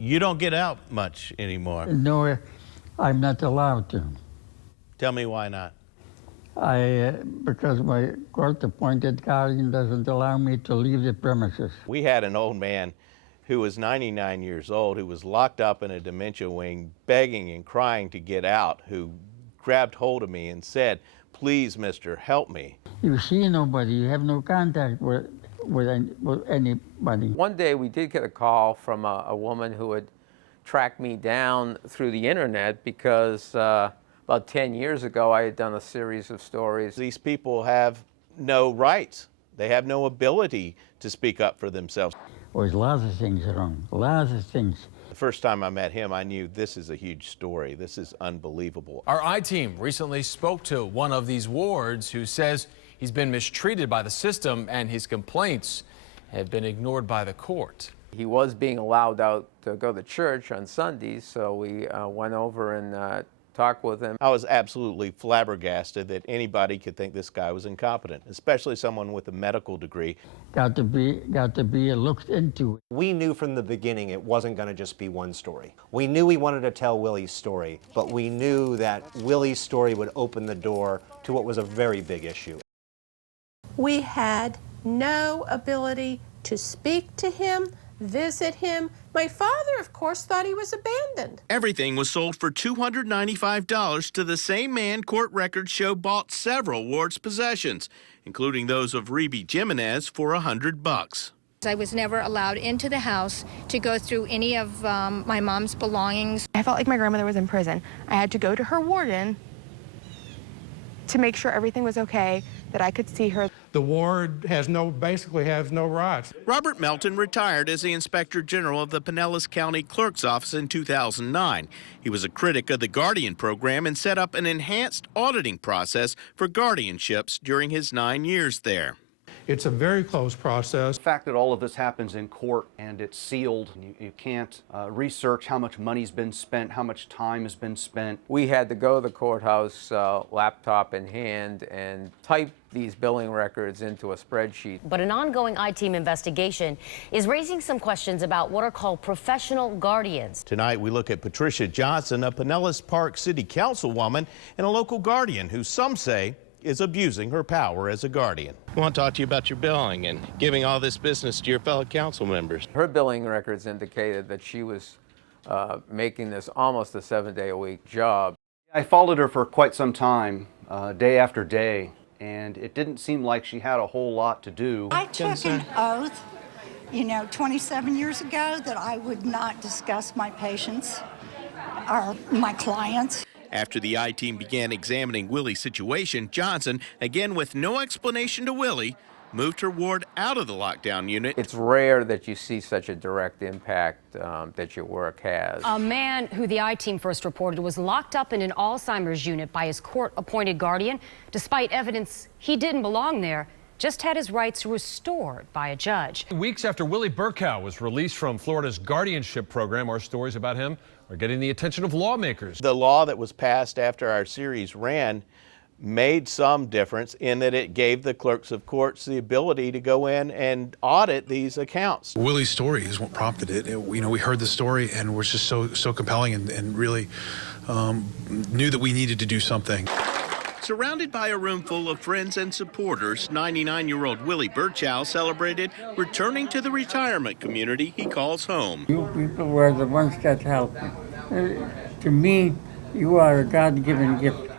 You don't get out much anymore. No, I'm not allowed to. Tell me why not. Because my court-appointed guardian doesn't allow me to leave the premises. We had an old man who was 99 years old, who was locked up in a dementia wing, begging and crying to get out, who grabbed hold of me and said, "Please, mister, help me." You see nobody, you have no contact with anybody. One day we did get a call from a woman who had tracked me down through the internet because about 10 years ago I had done a series of stories. These people have no rights. They have no ability to speak up for themselves. There's lots of things wrong, lots of things. The first time I met him, I knew this is a huge story. This is unbelievable. Our I-Team recently spoke to one of these wards who says he's been mistreated by the system and his complaints have been ignored by the court. He was being allowed out to go to church on Sundays, so we went over and talked with him. I was absolutely flabbergasted that anybody could think this guy was incompetent, especially someone with a medical degree. Got to be looked into. We knew from the beginning it wasn't going to just be one story. We knew we wanted to tell Willie's story, but we knew that Willie's story would open the door to what was a very big issue. We had no ability to speak to him, visit him. My father, of course, thought he was abandoned. Everything was sold for $295 to the same man court records show bought several Ward's possessions, including those of Reby Jimenez for $100. I was never allowed into the house to go through any of my mom's belongings. I felt like my grandmother was in prison. I had to go to her warden to make sure everything was okay, that I could see her. The ward basically has no rights. Robert Melton retired as the Inspector General of the Pinellas County Clerk's Office in 2009. He was a critic of the Guardian program and set up an enhanced auditing process for guardianships during his 9 years there. It's a very close process. The fact that all of this happens in court and it's sealed, you can't research how much money's been spent, how much time has been spent. We had to go to the courthouse, laptop in hand, and type these billing records into a spreadsheet. But an ongoing I-Team investigation is raising some questions about what are called professional guardians. Tonight, we look at Patricia Johnson, a Pinellas Park City Councilwoman and a local guardian who some say is abusing her power as a guardian. I want to talk to you about your billing and giving all this business to your fellow council members. Her billing records indicated that she was making this almost a 7-day-a-week job. I followed her for quite some time, day after day, and it didn't seem like she had a whole lot to do. I took an oath, 27 years ago that I would not discuss my patients or my clients. After the I-Team began examining Willie's situation, Johnson, again with no explanation to Willie, moved her ward out of the lockdown unit. It's rare that you see such a direct impact that your work has. A man who the I-Team first reported was locked up in an Alzheimer's unit by his court-appointed guardian, despite evidence he didn't belong there, just had his rights restored by a judge. Weeks after Willie Burkow was released from Florida's guardianship program, our stories about him are getting the attention of lawmakers. The law that was passed after our series ran made some difference in that it gave the clerks of courts the ability to go in and audit these accounts. Willie's story is what prompted it. We heard the story and was just so compelling and really knew that we needed to do something. Surrounded by a room full of friends and supporters, 99-year-old Willie Burchow celebrated returning to the retirement community he calls home. You people were the ones that helped me. To me, you are a God-given gift.